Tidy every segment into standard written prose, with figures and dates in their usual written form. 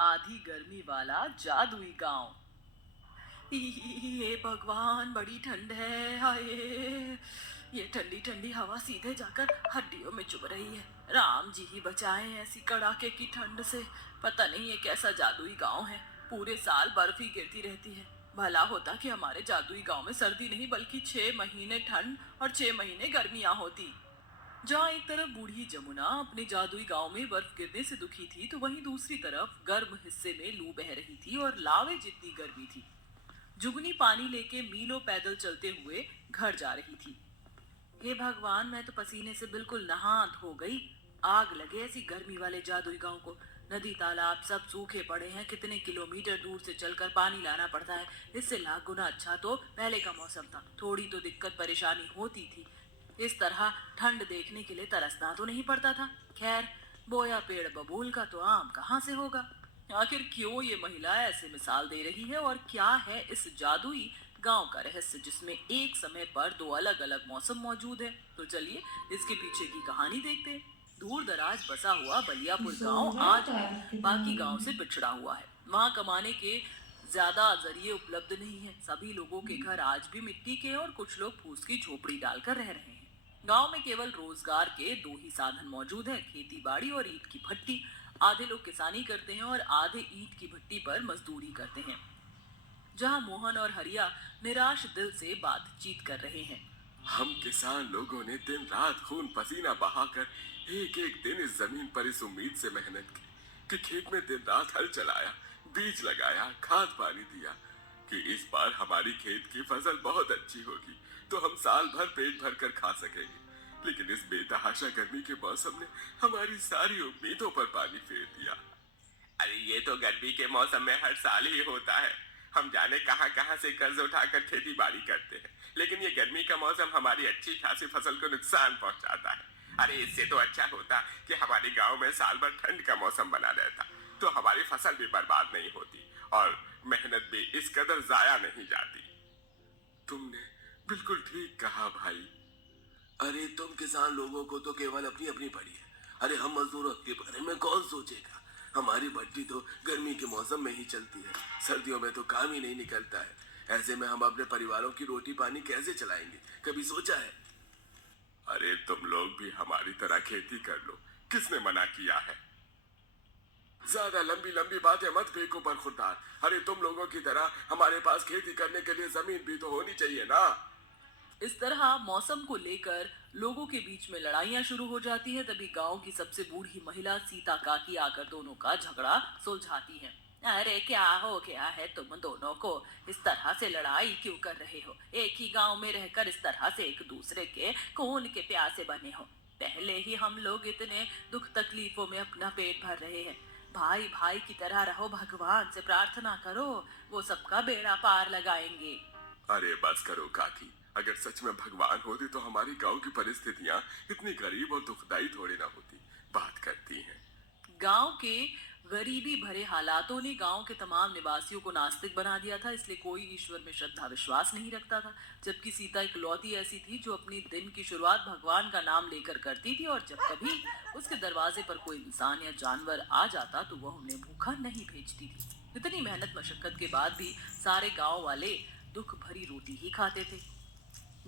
आधी गर्मी वाला जादुई गांव। ये भगवान, बड़ी ठंड है, हाय। ये ठंडी ठंडी हवा सीधे जाकर हड्डियों में चुभ रही है। राम जी ही बचाएं ऐसी कड़ाके की ठंड से। पता नहीं ये कैसा जादुई गांव है, पूरे साल बर्फ ही गिरती रहती है। भला होता कि हमारे जादुई गांव में सर्दी नहीं बल्कि 6 महीने ठंड और 6 महीने गर्मियां होती। जहाँ एक तरफ बूढ़ी जमुना अपने जादुई गांव में बर्फ गिरने से दुखी थी, तो वहीं दूसरी तरफ गर्म हिस्से में लू बह रही थी और लावे जितनी गर्मी थी। जुगनी पानी लेके मीलों पैदल चलते हुए घर जा रही थी। हे भगवान, मैं तो पसीने से बिल्कुल नहा धो गई। आग लगे ऐसी गर्मी वाले जादुई गांव को। नदी तालाब सब सूखे पड़े हैं, कितने किलोमीटर दूर से चलकर पानी लाना पड़ता है। इससे लाख गुना अच्छा तो पहले का मौसम था, थोड़ी तो दिक्कत परेशानी होती थी। इस तरह ठंड देखने के लिए तरसना तो नहीं पड़ता था। खैर, बोया पेड़ बबूल का तो आम कहाँ से होगा। आखिर क्यों ये महिला ऐसे मिसाल दे रही है, और क्या है इस जादुई गांव का रहस्य जिसमें एक समय पर दो अलग अलग मौसम मौजूद है। तो चलिए इसके पीछे की कहानी देखते हैं। दूर दराज बसा हुआ बलियापुर गांव आज भी बाकी गांव से पिछड़ा हुआ है। वहां कमाने के ज्यादा जरिए उपलब्ध नहीं है। सभी लोगों के घर आज भी मिट्टी के हैं और कुछ लोग फूस की झोपड़ी डालकर रह रहे हैं। गांव में केवल रोजगार के दो ही साधन मौजूद हैं, खेती बाड़ी और ईंट की भट्टी। आधे लोग किसानी करते हैं और आधे ईंट की भट्टी पर मजदूरी करते हैं। जहां मोहन और हरिया निराश दिल से बातचीत कर रहे हैं। हम किसान लोगों ने दिन रात खून पसीना बहाकर एक एक दिन इस जमीन पर इस उम्मीद से मेहनत की कि खेत में दिन रात हल चलाया, बीज लगाया, खाद पानी दिया कि इस बार हमारी खेत की फसल बहुत अच्छी होगी तो हम साल भर पेट भर कर खा सकेंगे। लेकिन इस बेतहाशा गर्मी के मौसम ने हमारी सारी उम्मीदों पर पानी फेर दिया। अरे ये तो गर्मी के मौसम में हर साल ही होता है। हम जाने कहां कहां से कर्ज उठाकर खेती बाड़ी करते हैं, लेकिन ये गर्मी का मौसम हमारी अच्छी खासी फसल को नुकसान पहुंचाता है। अरे इससे तो अच्छा होता कि हमारे गांव में साल भर ठंड का मौसम बना रहता, तो हमारी फसल भी बर्बाद नहीं होती और मेहनत भी इस कदर जाया नहीं जाती। तुमने बिल्कुल ठीक कहा भाई। अरे तुम किसान लोगों को तो केवल अपनी अपनी पड़ी है। अरे हम मजदूरों के बारे में कौन सोचेगा। हमारी भट्टी तो गर्मी के मौसम में ही चलती है, सर्दियों में तो काम ही नहीं निकलता है। ऐसे में हम अपने परिवारों की रोटी पानी कैसे चलाएंगे, कभी सोचा है? अरे तुम लोग भी हमारी तरह खेती कर लो, किसने मना किया है? ज्यादा लंबी लंबी बातें मत फेंको बरखुरदार। अरे तुम लोगों की तरह हमारे पास खेती करने के लिए जमीन भी तो होनी चाहिए ना। इस तरह मौसम को लेकर लोगों के बीच में लड़ाइयां शुरू हो जाती है। तभी गांव की सबसे बूढ़ी महिला सीता काकी आकर दोनों का झगड़ा सुलझाती है। अरे क्या हो गया है तुम दोनों को? इस तरह से लड़ाई क्यों कर रहे हो? एक ही गांव में रहकर इस तरह से एक दूसरे के खून के प्यासे बने हो। पहले ही हम लोग इतने दुख तकलीफों में अपना पेट भर रहे हैं। भाई भाई की तरह रहो, भगवान से प्रार्थना करो, वो सबका बेड़ा पार लगाएंगे। अरे बस करो काकी, अगर सच में भगवान होते तो हमारी गांव की परिस्थितियां इतनी गरीब और दुखदाई थोड़ी ना होती। बात करती हैं। गांव के गरीबी भरे हालातों ने गांव के तमाम निवासियों को नास्तिक बना दिया था, इसलिए कोई ईश्वर में श्रद्धा विश्वास नहीं रखता था। जबकि सीता इकलौती ऐसी थी जो अपनी दिन की शुरुआत भगवान का नाम लेकर करती थी, और जब कभी उसके दरवाजे पर कोई इंसान या जानवर आ जाता तो वह उन्हें भूखा नहीं भेजती थी। इतनी मेहनत मशक्कत के बाद भी सारे गांव वाले दुख भरी रोटी ही खाते थे।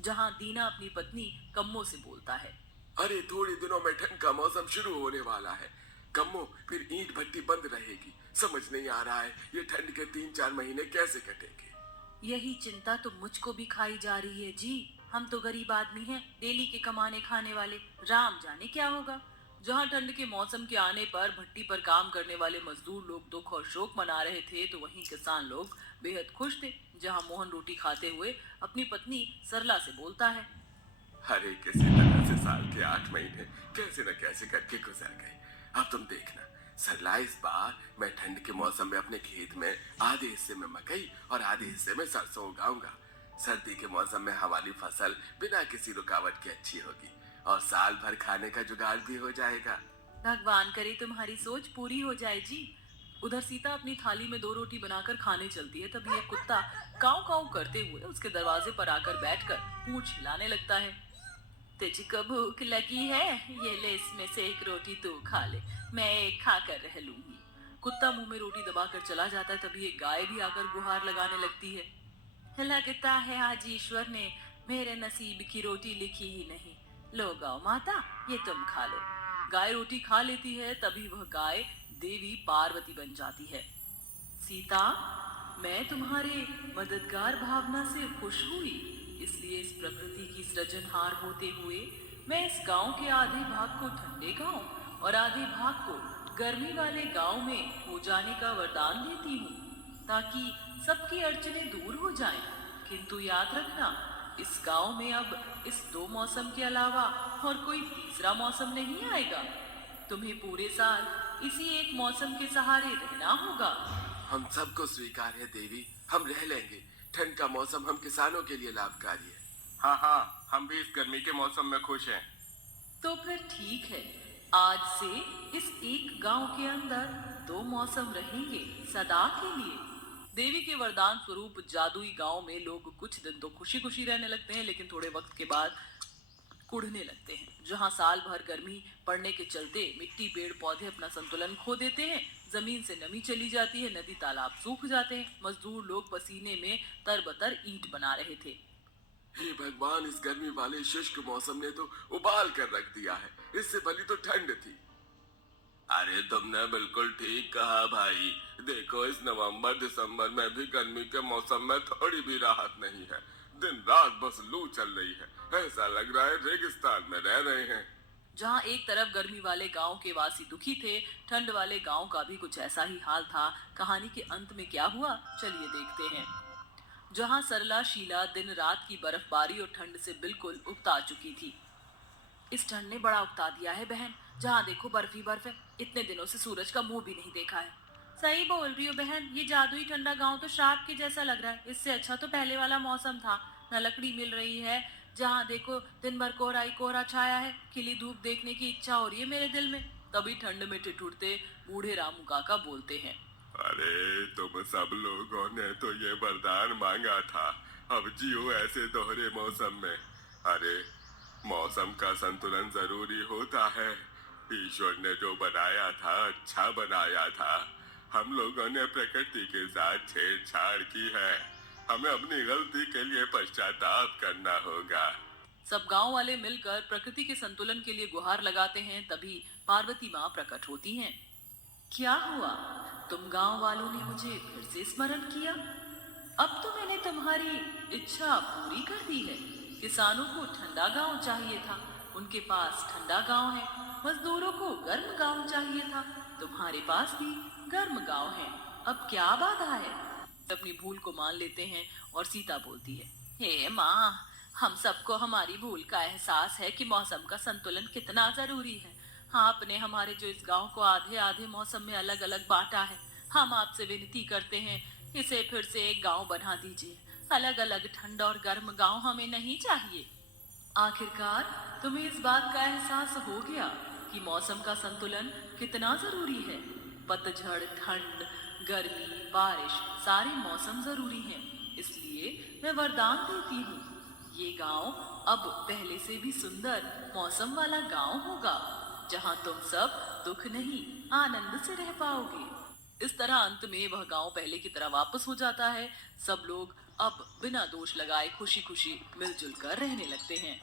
जहां दीना अपनी पत्नी कम्मो से बोलता है। अरे थोड़े दिनों में ठंड का मौसम शुरू होने वाला है कम्मो, फिर ईंट भट्टी बंद रहेगी। समझ नहीं आ रहा है ये ठंड के 3-4 महीने कैसे कटेंगे। यही चिंता तो मुझको भी खाई जा रही है जी। हम तो गरीब आदमी हैं, डेली के कमाने खाने वाले। राम जाने क्या होगा। जहाँ ठंड के मौसम के आने पर भट्टी पर काम करने वाले मजदूर लोग दुख और शोक मना रहे थे, तो वहीं किसान लोग बेहद खुश थे। जहाँ मोहन रोटी खाते हुए अपनी पत्नी सरला से बोलता है। अरे किसी तरह से साल के 8 महीने कैसे न कैसे करके गुजर गए। अब तुम देखना सरला, इस बार मैं ठंड के मौसम में अपने खेत में आधे हिस्से में मकई और आधे हिस्से में सरसों उगाऊंगा। सर्दी के मौसम में हमारी फसल बिना किसी रुकावट के अच्छी होगी और साल भर खाने का जुगाड़ भी हो जाएगा। भगवान करे तुम्हारी सोच पूरी हो जाए जी। उधर सीता अपनी थाली में 2 रोटी बनाकर खाने चलती है, तभी एक कुत्ता काऊ काऊ करते हुए उसके दरवाजे पर आकर बैठकर पूंछ हिलाने लगता है। तुझको भूख लगी है? ये ले, इसमें से एक रोटी तू खा ले, मैं एक खा कर रह लूंगी। कुत्ता मुंह में रोटी दबाकर चला जाता है, तभी एक गाय भी आकर गुहार लगाने लगती है। लगता है आज ईश्वर ने मेरे नसीब की रोटी लिखी ही नहीं। लो गौ माता, ये तुम खा लो। गाय रोटी खा लेती है, तभी वह गाय देवी पार्वती बन जाती है। सीता, मैं तुम्हारे मददगार भावना से खुश हुई, इसलिए इस प्रकृति की सृजनहार होते हुए मैं इस गांव के आधे भाग को ठंडे गांव और आधे भाग को गर्मी वाले गांव में हो जाने का वरदान देती हूँ, ताकि सबकी अड़चने दूर हो जाएं। किंतु याद रखना, इस गांव में अब इस 2 मौसम के अलावा और कोई तीसरा मौसम नहीं आएगा। तुम्हें पूरे साल इसी एक मौसम के सहारे रहना होगा। हम सबको स्वीकार है देवी, हम रह लेंगे। ठंड का मौसम हम किसानों के लिए लाभकारी है। हाँ हाँ, हम भी इस गर्मी के मौसम में खुश हैं। तो फिर ठीक है, आज से इस एक गांव के अंदर 2 मौसम रहेंगे सदा के लिए। देवी के वरदान स्वरूप जादुई गांव में लोग कुछ दिन तो खुशी खुशी रहने लगते हैं, लेकिन थोड़े वक्त के बाद कुढ़ने लगते हैं। जहां साल भर गर्मी पड़ने के चलते मिट्टी पेड़ पौधे अपना संतुलन खो देते हैं, जमीन से नमी चली जाती है, नदी तालाब सूख जाते हैं, मजदूर लोग पसीने में तरबतर ईंट बना रहे थे। हे भगवान, इस गर्मी वाले शुष्क मौसम ने तो उबाल कर रख दिया है। इससे भली तो ठंड थी। अरे तुमने बिल्कुल ठीक कहा भाई। देखो, इस नवंबर दिसंबर में भी गर्मी के मौसम में थोड़ी भी राहत नहीं है। दिन रात बस लू चल रही है। ऐसा लग रहा है रेगिस्तान में रह रहे हैं। जहां एक तरफ गर्मी वाले गांव के वासी दुखी थे, ठंड वाले गांव का भी कुछ ऐसा ही हाल था। कहानी के अंत में क्या हुआ, चलिए देखते हैं। जहां सरला शीला दिन रात की बर्फबारी और ठंड से बिल्कुल उकता चुकी थी। इस ठंड ने बड़ा उकता दिया है बहन, जहाँ देखो बर्फ ही बर्फ है। इतने दिनों से सूरज का मुंह भी नहीं देखा है। सही बोल रही हो बहन, ये जादुई ठंडा गांव तो श्राप के जैसा लग रहा है। इससे अच्छा तो पहले वाला मौसम था। न लकड़ी मिल रही है, जहाँ देखो दिन भर कोहरा ही कोहरा छाया है। खिली धूप देखने की इच्छा हो रही है मेरे दिल में। तभी ठंड में ठिठुरते बूढ़े रामू काका बोलते हैं, अरे तुम सब लोगों ने तो ये वरदान मांगा था, अब जियो ऐसे दोहरे मौसम में। अरे मौसम का संतुलन जरूरी होता है। ईश्वर ने जो बनाया था अच्छा बनाया था। हम लोगों ने प्रकृति के साथ छेड़छाड़ की है। हमें अपनी गलती के लिए पश्चाताप करना होगा। सब गांव वाले मिलकर प्रकृति के संतुलन के लिए गुहार लगाते हैं। तभी पार्वती माँ प्रकट होती हैं। क्या हुआ, तुम गांव वालों ने मुझे फिर से स्मरण किया? अब तो मैंने तुम्हारी इच्छा पूरी कर दी है। किसानों को ठंडा गांव चाहिए था, उनके पास ठंडा गांव है। मजदूरों को गर्म गांव चाहिए था, तुम्हारे पास भी गर्म गांव है। अब क्या बाधा है? अपनी भूल को मान लेते हैं और सीता बोलती है, हे माँ, हम सबको हमारी भूल का एहसास है कि मौसम का संतुलन कितना जरूरी है। आपने हमारे जो इस गांव को आधे आधे मौसम में अलग अलग बांटा है, हम आपसे विनती करते हैं, इसे फिर से एक गांव बना दीजिए। अलग अलग ठंड और गर्म गांव हमें नहीं चाहिए। आखिरकार तुम्हें इस बात का एहसास हो गया कि मौसम का संतुलन कितना जरूरी है। पतझड़, ठंड, गर्मी, बारिश, सारे मौसम जरूरी हैं। इसलिए मैं वरदान देती हूँ, ये गांव अब पहले से भी सुंदर मौसम वाला गांव होगा, जहाँ तुम सब दुख नहीं आनंद से रह पाओगे। इस तरह अंत में वह गांव पहले की तरह वापस हो जाता है। सब लोग अब बिना दोष लगाए खुशी खुशी मिलजुल कर रहने लगते हैं।